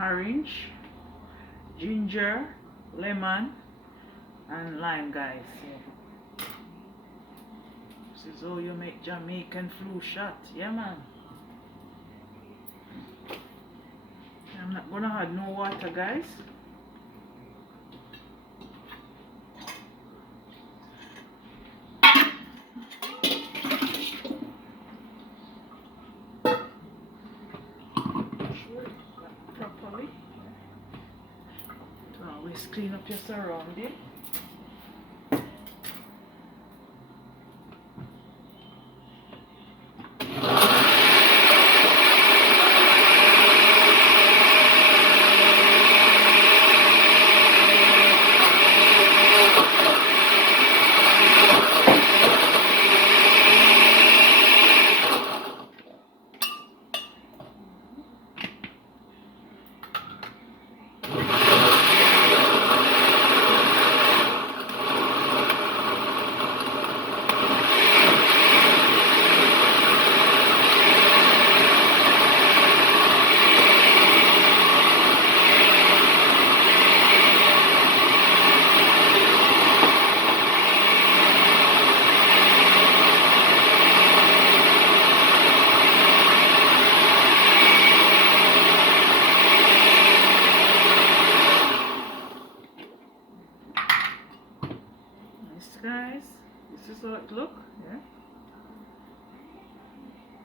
orange, ginger, lemon, and lime, guys. So this is how you make Jamaican flu shot. Yeah, man. I'm not gonna add no water, guys. Properly. To always clean up your surrounding. Guys, this is how it look. Yeah,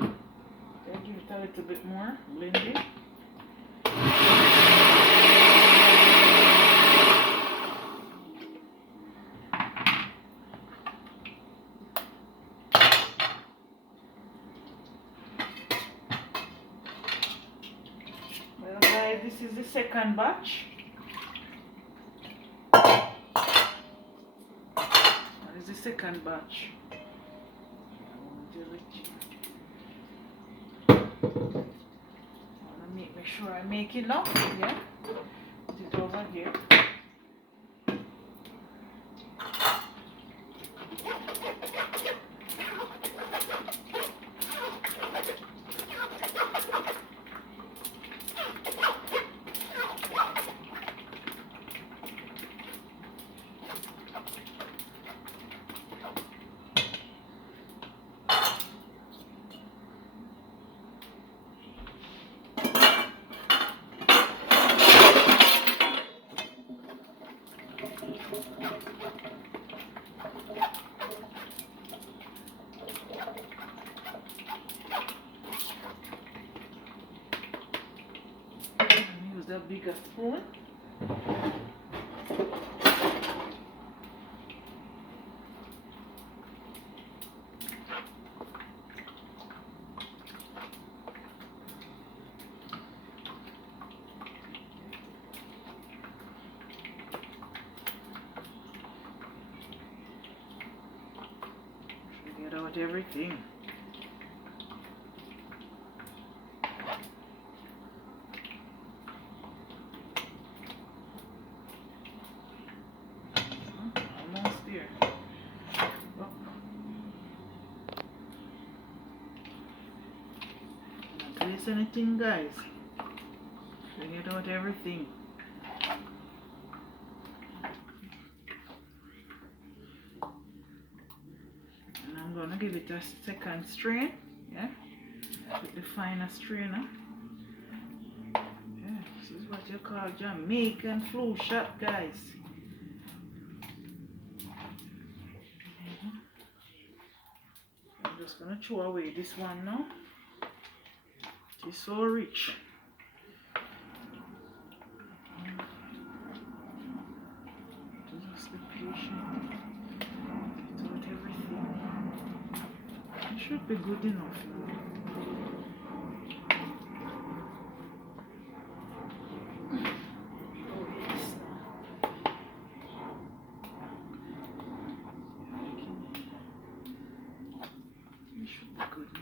okay, give it a little bit more blending. Well, guys, this is the second batch. This is the second batch. Make sure I make enough. Yeah, put it over here. Use the bigger spoon. Get out everything. Almost there. Up. Don't waste anything, guys. Get out everything. I'm gonna give it a second strain, yeah, with the finer strainer. Yeah, this is what you call Jamaican flu shot, guys. I'm just gonna throw away this one now. It is so rich. Just be patient. Get out everything. It should be good enough now. Good now.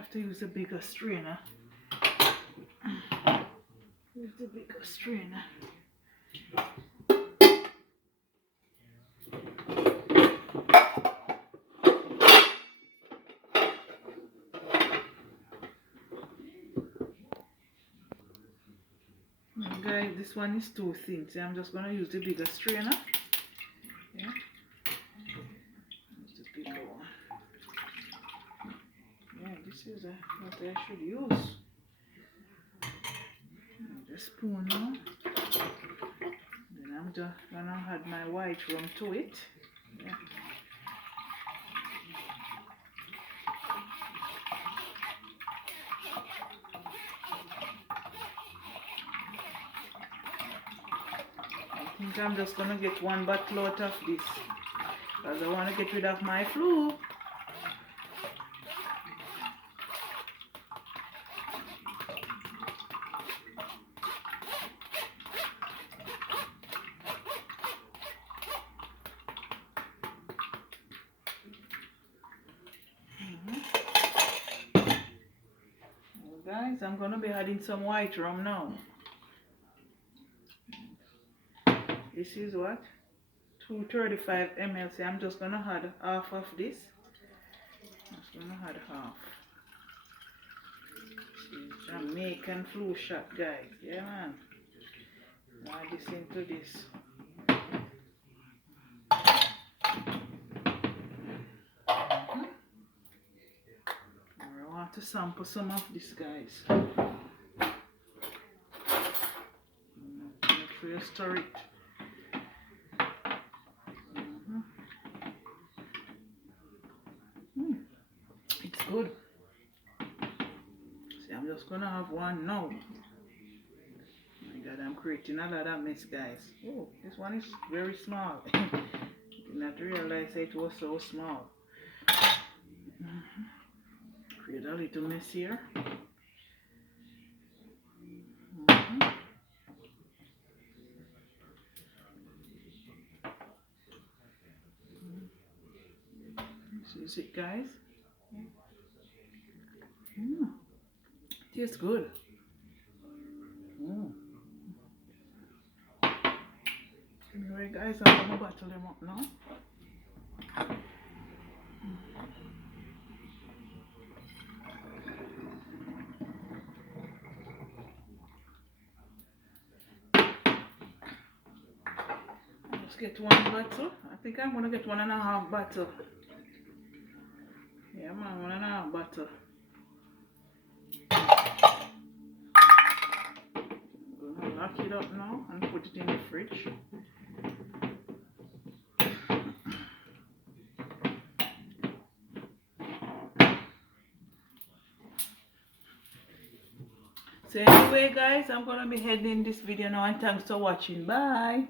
have to use a bigger strainer. Use the bigger strainer. Guys, this one is too thin, so I'm just gonna use the bigger strainer. Yeah. Use the bigger one. Yeah, this is what I should use. The spoon now. Then I'm just gonna add my white rum to it. Yeah. I think I'm just gonna get one bottle out of this because I want to get rid of my flu. Guys, I'm gonna be adding some white rum now. This is what? 235 ml. So I'm just gonna add half of this. I'm just gonna add half. This is Jamaican flu shot, guys. Yeah, man. Add this into this. I want to sample some of this, guys. Make sure you stir it. It's good. See, I'm just gonna have one now. Oh my God, I'm creating a lot of mess, guys. Oh, this one is very small. Did not realize it was so small. Create a little mess here. This is it, guys. Tastes good. Anyway, guys, I'm gonna bottle them up now. Let's get one bottle. I think I'm gonna get 1.5 bottle. Yeah, man, 1.5 bottle. I'm gonna lock it up now and put it in the fridge. So anyway, guys, I'm gonna be ending this video now, and thanks for watching. Bye.